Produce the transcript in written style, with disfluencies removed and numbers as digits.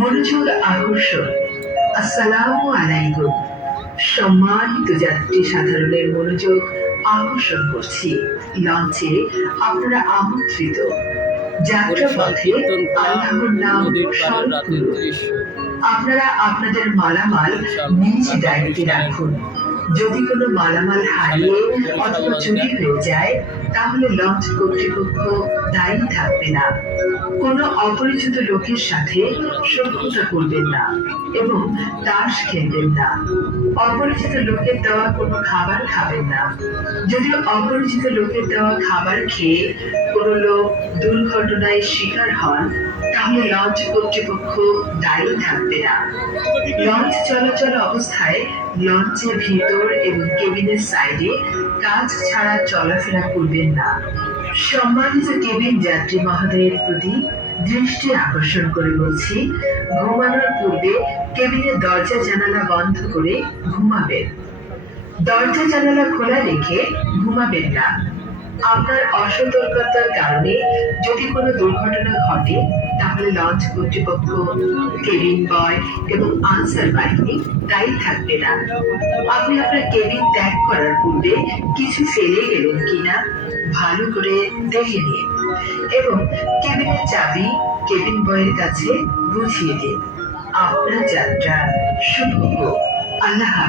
মনোযোগ আকর্ষণ। আসসালামু আলাইকুম। সম্মানিত যাত্রী সাধারণের মনোযোগ আকর্ষণ করছি, লঞ্চে আপনারা আমন্ত্রিত। যাত্রাপথে আল্লাহর নাম স্মরণ করুন। আপনারা আপনাদের মালামাল নিজ দায়িত্বে রাখুন। যদি কোনো মালামাল হারিয়ে অথবা চুরি হয়ে যায় তাহলে লঞ্চ কর্তৃপক্ষ দায়ী থাকবে না। কোনো অপরিচিত লোকের সাথে শত্রুতা করবেন না এবং তাস খেলবেন না। অপরিচিত লোকের দেওয়া কোনো খাবার খাবেন না। যদি অপরিচিত লোকের দেওয়া খাবার খেয়ে কোনো লোক দুর্ঘটনায় শিকার হন তাহলে লঞ্চ কর্তৃপক্ষ দায়ী থাকবে না। লঞ্চ চলাচল অবস্থায় লঞ্চের ভিতর এবং কেবিনের সাইডে কাজ ছাড়া চলাফেরা করবেন না। সম্মানিত কেবিন যাত্রী মহোদয়ের প্রতি দৃষ্টি আকর্ষণ করে বলছি, ঘুমানোর পূর্বে কেবিনের দরজা জানালা বন্ধ করে ঘুমাবেন। দরজা জানালা খোলা রেখে ঘুমাবেন না। আপনার অসতর্কতার কারণে যদি কোনো দুর্ঘটনা ঘটে তাহলে লঞ্চ কর্তৃপক্ষ, কেবিন বয় এবং আনসার বাহিনী দায়ী থাকবে না। আপনি আপনার কেবিন ত্যাগ করার পূর্বে কিছু ফেলে গেলেন কিনা ভালো করে দেখে নিন এবং কেবিনের চাবি কেবিন বয়ের কাছে বুঝিয়ে দিন। আপনার যাত্রা শুভ হোক। আল্লাহ।